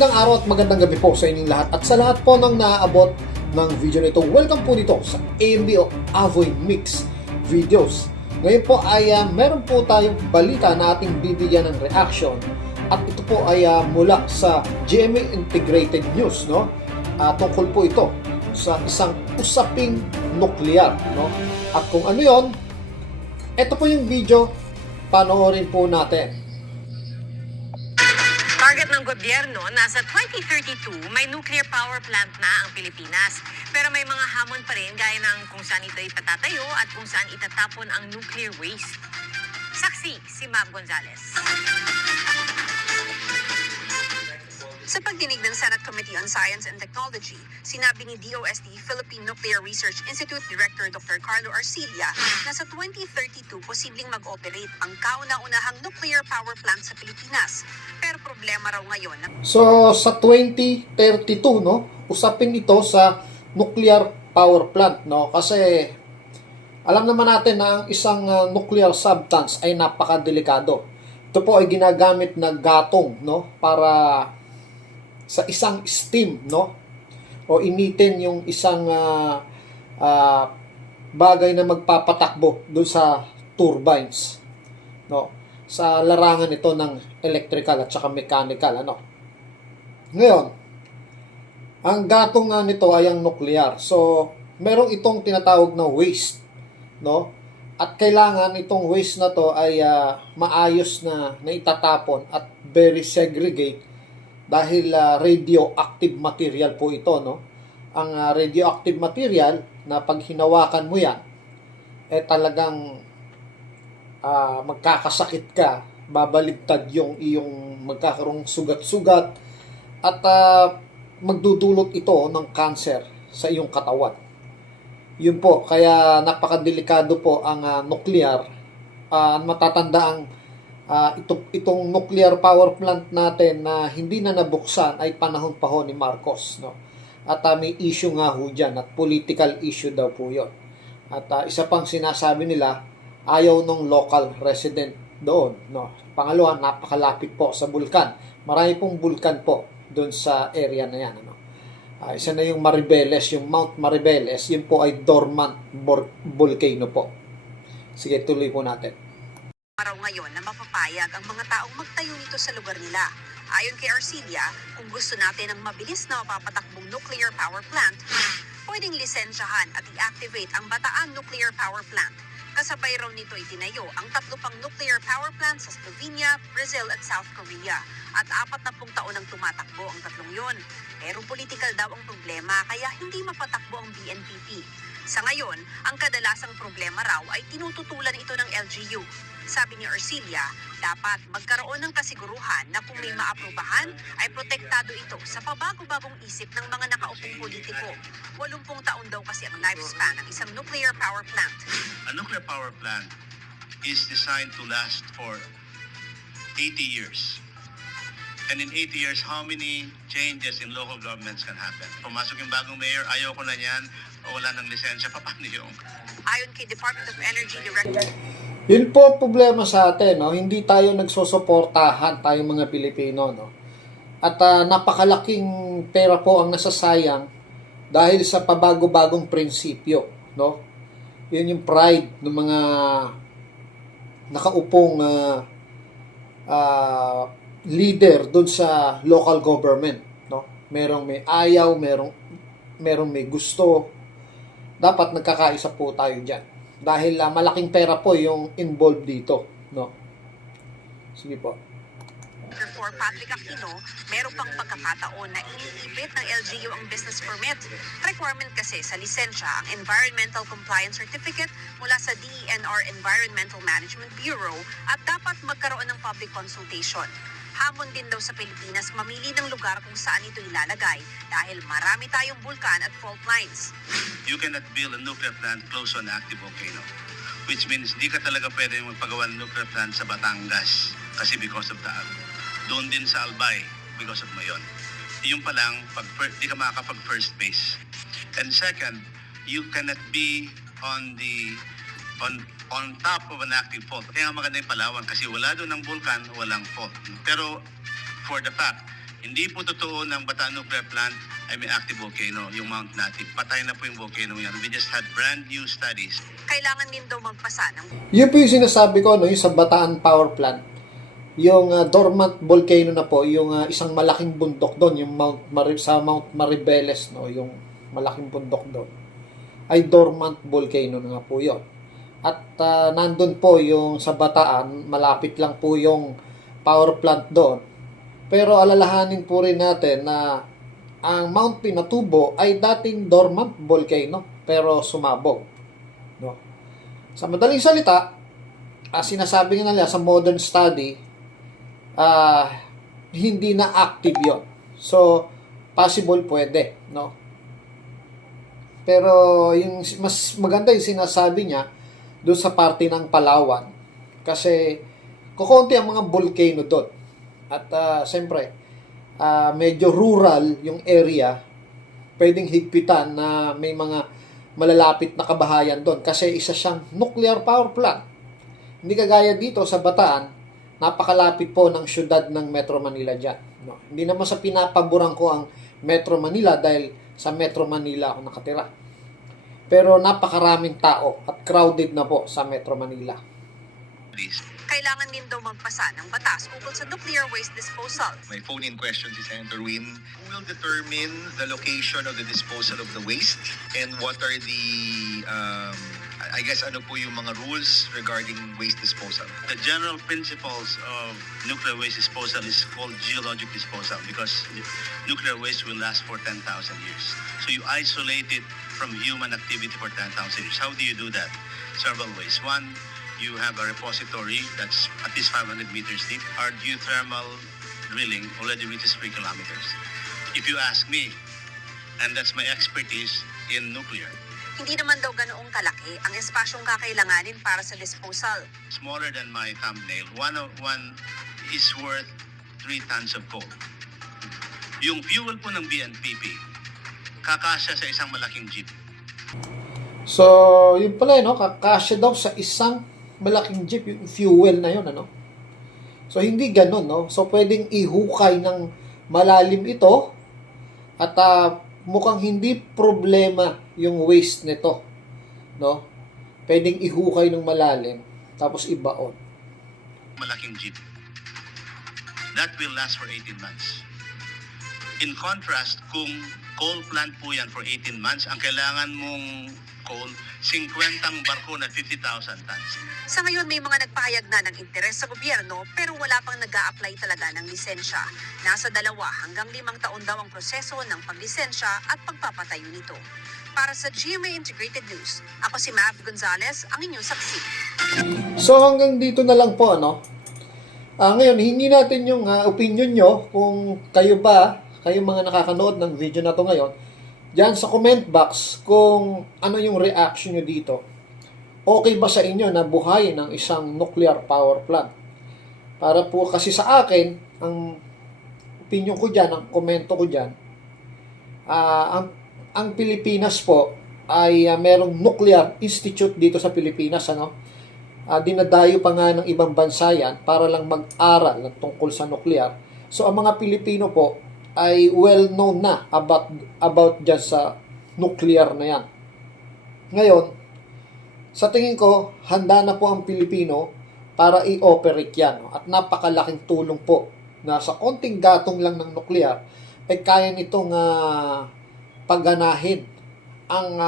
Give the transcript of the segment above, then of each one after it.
Magandang araw at magandang gabi po sa inyong lahat. At sa lahat po ng naaabot ng video nito, welcome po dito sa AMB o Avoy Mix Videos. Ngayon po ay meron po tayong balita na ating bibigyan ng reaction. At ito po ay mula sa GMA Integrated News, no? Tungkol po ito sa isang usaping nuklear, no? At kung ano yon, ito po yung video, panoorin po natin. Target ng gobyerno, nasa 2032, may nuclear power plant na ang Pilipinas. Pero may mga hamon pa rin gaya ng kung saan ito ipatatayo at kung saan itatapon ang nuclear waste. Saksi si Mab Gonzales. Sa pagdinig ng Senate Committee on Science and Technology, sinabi ni DOST Philippine Nuclear Research Institute Director Dr. Carlo Arcilla na sa 2032 posibleng mag-operate ang kauna-unahang nuclear power plant sa Pilipinas. Pero problema raw ngayon na... So, sa 2032, no, usapin ito sa nuclear power plant, no? Kasi alam naman natin na ang isang nuclear substance ay napakadelikado. Ito po ay ginagamit na gatong, no, para sa isang steam, no, o initin yung isang bagay na magpapatakbo doon sa turbines, no, sa larangan ito ng electrical at saka mechanical, ano. Ngayon, ang gatong nga nito ay ang nuclear. So, merong itong tinatawag na waste, no? At kailangan itong waste na to ay maayos na itatapon at very segregate dahil radioactive material po ito, no? Ang radioactive material na pag hinawakan mo yan, talagang magkakasakit ka, babaligtad yung iyong magkakaroong sugat-sugat at magdudulot ito ng cancer sa iyong katawan. Yun po, kaya napakadelikado po ang nuclear. Matatanda itong nuclear power plant natin na hindi na nabuksan ay panahon pa ho ni Marcos, no? At may issue nga ho dyan at political issue daw po yun. At isa pang sinasabi nila, ayaw ng local resident doon, no? Pangalawa, napakalapit po sa bulkan. Marami pong bulkan po doon sa area na yan, ano? Isa na yung Maribeles, yung Mount Maribeles, yun po ay dormant volcano po. Sige, tuloy po natin. Araw ngayon na mapapayag ang mga taong magtayo nito sa lugar nila. Ayon kay Arcilla, kung gusto natin ng mabilis na mapapatakbong nuclear power plant, pwedeng lisensyahan at i-activate ang Bataan Nuclear Power Plant. Kasabay raw nito itinayo ang 3 pang nuclear power plant sa Slovenia, Brazil at South Korea. At 40 taon ang tumatakbo ang tatlong yon. Pero political daw ang problema kaya hindi mapatakbo ang BNPP. Sa ngayon, ang kadalasang problema raw ay tinututulan ito ng LGU. Sabi ni Arcilla, dapat magkaroon ng kasiguruhan na kung may maaprubahan ay protektado ito sa pabago-bagong isip ng mga nakaupong politiko. 80 taon daw kasi ang lifespan ng isang nuclear power plant. A nuclear power plant is designed to last for 80 years. And in 80 years, how many changes in local governments can happen? Pumasok yung bagong mayor, ayaw ko na yan, o wala ng lisensya, paano yung? Ayon kay Department of Energy Director... Yun po problema sa atin, no? Hindi tayo nagsusuportahan tayong mga Pilipino, no? At napakalaking pera po ang nasasayang dahil sa pabago-bagong prinsipyo, no? Yun yung pride ng mga nakaupong leader doon sa local government, no? Merong may ayaw, merong may gusto. Dapat nagkakaisa po tayo diyan. Dahil malaking pera po yung involved dito, no? Sige po. For Patrick Aquino, meron pang pagkakataon na iniipit ng LGU ang business permit. Requirement kasi sa lisensya ang Environmental Compliance Certificate mula sa DENR Environmental Management Bureau at dapat magkaroon ng public consultation. Hamon din daw sa Pilipinas mamili ng lugar kung saan ito ilalagay dahil marami tayong bulkan at fault lines. You cannot build a nuclear plant close to an active volcano, which means di ka talaga pwede magpagawa ng nuclear plant sa Batangas kasi because of the doon din sa Albay because of Mayon. Yung pa lang, di ka makakapag first base. And second, you cannot be on top of an active fault. Kaya maganda yung Palawan kasi wala doon ng vulkan, walang fault. Pero for the fact Hindi po totoo ng Bataan Nuclear Plant ay may active volcano, yung Mount Natif. Patay na po yung volcano yan. We just had brand new studies. Kailangan din daw magpasa ng Yun po yung sinasabi ko, no, yung sa Bataan Power Plant. Yung dormant volcano na po, yung isang malaking bundok doon, yung sa Mount Maribeles, no, yung malaking bundok doon, ay dormant volcano na nga po yun. At nandun po yung sa Bataan, malapit lang po yung power plant doon. Pero alalahanin po rin natin na ang Mount Pinatubo ay dating dormant volcano pero sumabog. No? Sa madaling salita, sinasabi nga nila sa modern study, hindi na active yon. So, possible pwede. No? Pero yung mas maganda yung sinasabi niya doon sa parte ng Palawan. Kasi kukunti ang mga volcano doon. At siyempre, medyo rural yung area, pwedeng higpitan na may mga malalapit na kabahayan doon kasi isa siyang nuclear power plant. Hindi kagaya dito sa Bataan, napakalapit po ng syudad ng Metro Manila dyan. No? Hindi naman sa pinapaboran ko ang Metro Manila dahil sa Metro Manila ako nakatira. Pero napakaraming tao at crowded na po sa Metro Manila. kailangan din daw magpasa ng batas ukol sa nuclear waste disposal. My phone-in question si Senator Win. Who will determine the location of the disposal of the waste and what are the, I guess ano po yung mga rules regarding waste disposal? The general principles of nuclear waste disposal is called geologic disposal because nuclear waste will last for 10,000 years. So you isolate it from human activity for 10,000 years. How do you do that? Several ways. One, you have a repository that's at least 500 meters deep. Our geothermal drilling already reaches 3 kilometers. If you ask me, and that's my expertise in nuclear, Hindi naman daw ganoong kalaki ang espasyong kakailanganin para sa disposal. smaller than my thumbnail, one is worth 3 tons of coal. Yung fuel po ng BNPP, kakasya sa isang malaking jeep. So, yun pala, no? Kakasya daw sa isang malaking jeep yung fuel na yun, ano? So, hindi ganun, no? So, pwedeng ihukay ng malalim ito at mukhang hindi problema yung waste nito, no? Pwedeng ihukay ng malalim tapos ibaon. Malaking jeep. That will last for 18 months. In contrast, kung coal plant po yan for 18 months, ang kailangan mong coal, 50 barko na 50,000 tons. Sa ngayon may mga nagpahayag na ng interes sa gobyerno pero wala pang nag-a-apply talaga ng lisensya. Nasa 2 hanggang 5 taon daw ang proseso ng paglisensya at pagpapatayo nito. Para sa GMA Integrated News, ako si Mav Gonzalez, ang inyong saksi. So, hanggang dito na lang po, ano? Ngayon, hingi natin yung opinion nyo kung kayo mga nakakanood ng video na to ngayon, diyan sa comment box kung ano yung reaction nyo dito. Okay ba sa inyo na buhayin ng isang nuclear power plant? Para po kasi sa akin, ang opinion ko dyan, ang komento ko dyan, ang Pilipinas po ay merong nuclear institute dito sa Pilipinas, ano? Dinadayo pa nga ng ibang bansa yan para lang mag-aral ng tungkol sa nuclear. So, ang mga Pilipino po ay well known na about dyan sa nuclear na yan. Ngayon, sa tingin ko, handa na po ang Pilipino para i-operate yan. No? At napakalaking tulong po na sa konting gatong lang ng nuclear ay kaya nitong pagganahin ang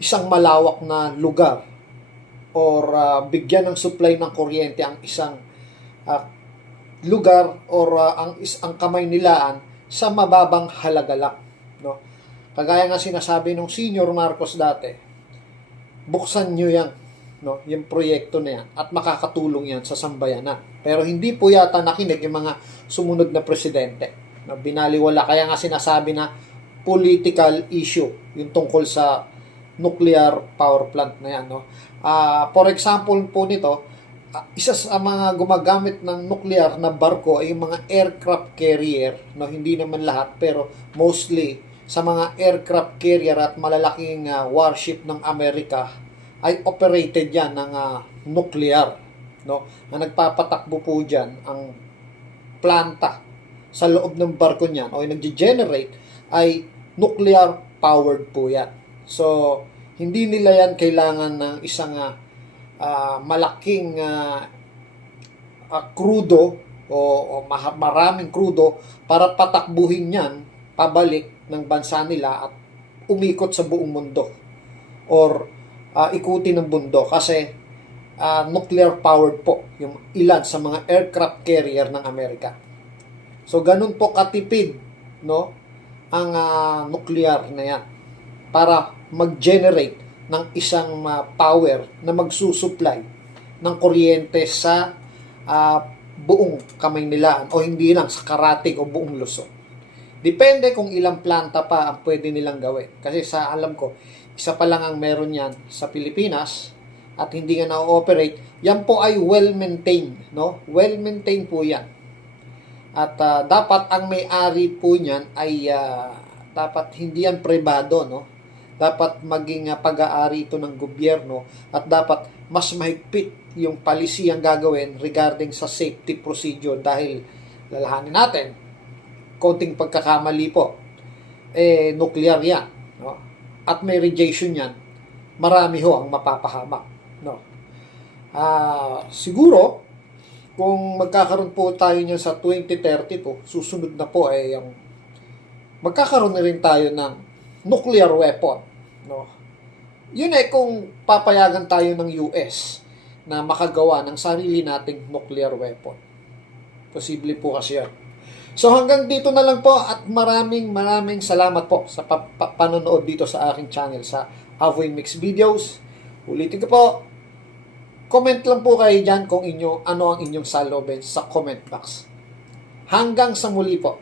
isang malawak na lugar or bigyan ng supply ng kuryente ang isang lugar or ang kamay nilaan sa mababang halaga lang, no? Kagaya nga sinasabi ng Senior Marcos dati, buksan nyo yan, no? Yung proyekto na yan at makakatulong yan sa sambayanan. Pero hindi po yata nakinig yung mga sumunod na presidente, na binaliwala. Kaya nga sinasabi na political issue yung tungkol sa nuclear power plant na yan, no? For example po nito, isa sa mga gumagamit ng nuclear na barko ay yung mga aircraft carrier, no? Hindi naman lahat pero mostly sa mga aircraft carrier at malalaking warship ng Amerika ay operated yan ng nuclear, no? Na nagpapatakbo po dyan ang planta sa loob ng barko niyan o yung nag-generate ay nuclear powered po yan. So, hindi nila yan kailangan ng isang malaking krudo o maraming krudo para patakbuhin yan pabalik ng bansa nila at umikot sa buong mundo or ikutin ng mundo kasi nuclear powered po yung ilan sa mga aircraft carrier ng Amerika. So ganun po katipid, no, ang nuclear na yan para mag-generate ng isang power na magsusupply ng kuryente sa buong Kamaynilaan o hindi lang sa Karatig o buong Luzon. Depende kung ilang planta pa ang pwede nilang gawin. Kasi sa alam ko, isa pa lang ang meron yan sa Pilipinas at hindi nga na-operate. Yan po ay well-maintained, no? Well-maintained po yan. At dapat ang may-ari po niyan ay dapat hindi yan pribado, no? Dapat maging pag-aari ito ng gobyerno at dapat mas mahigpit yung policy ang gagawin regarding sa safety procedure dahil lalahanin natin, konting pagkakamali po, nuclear yan, no? At may radiation yan, marami ho ang mapapahamak, no? Siguro, kung magkakaroon po tayo niyan sa 2030 po, susunod na po ay yung magkakaroon na rin tayo ng nuclear weapon, no? Yun ay kung papayagan tayo ng US na makagawa ng sarili nating nuclear weapon. Posible po kasi yan. So hanggang dito na lang po at maraming salamat po sa panonood dito sa aking channel sa Avoy Mix Videos. Ulitin ko po, comment lang po kayo dyan kung ano ang inyong salobin sa comment box. Hanggang sa muli po.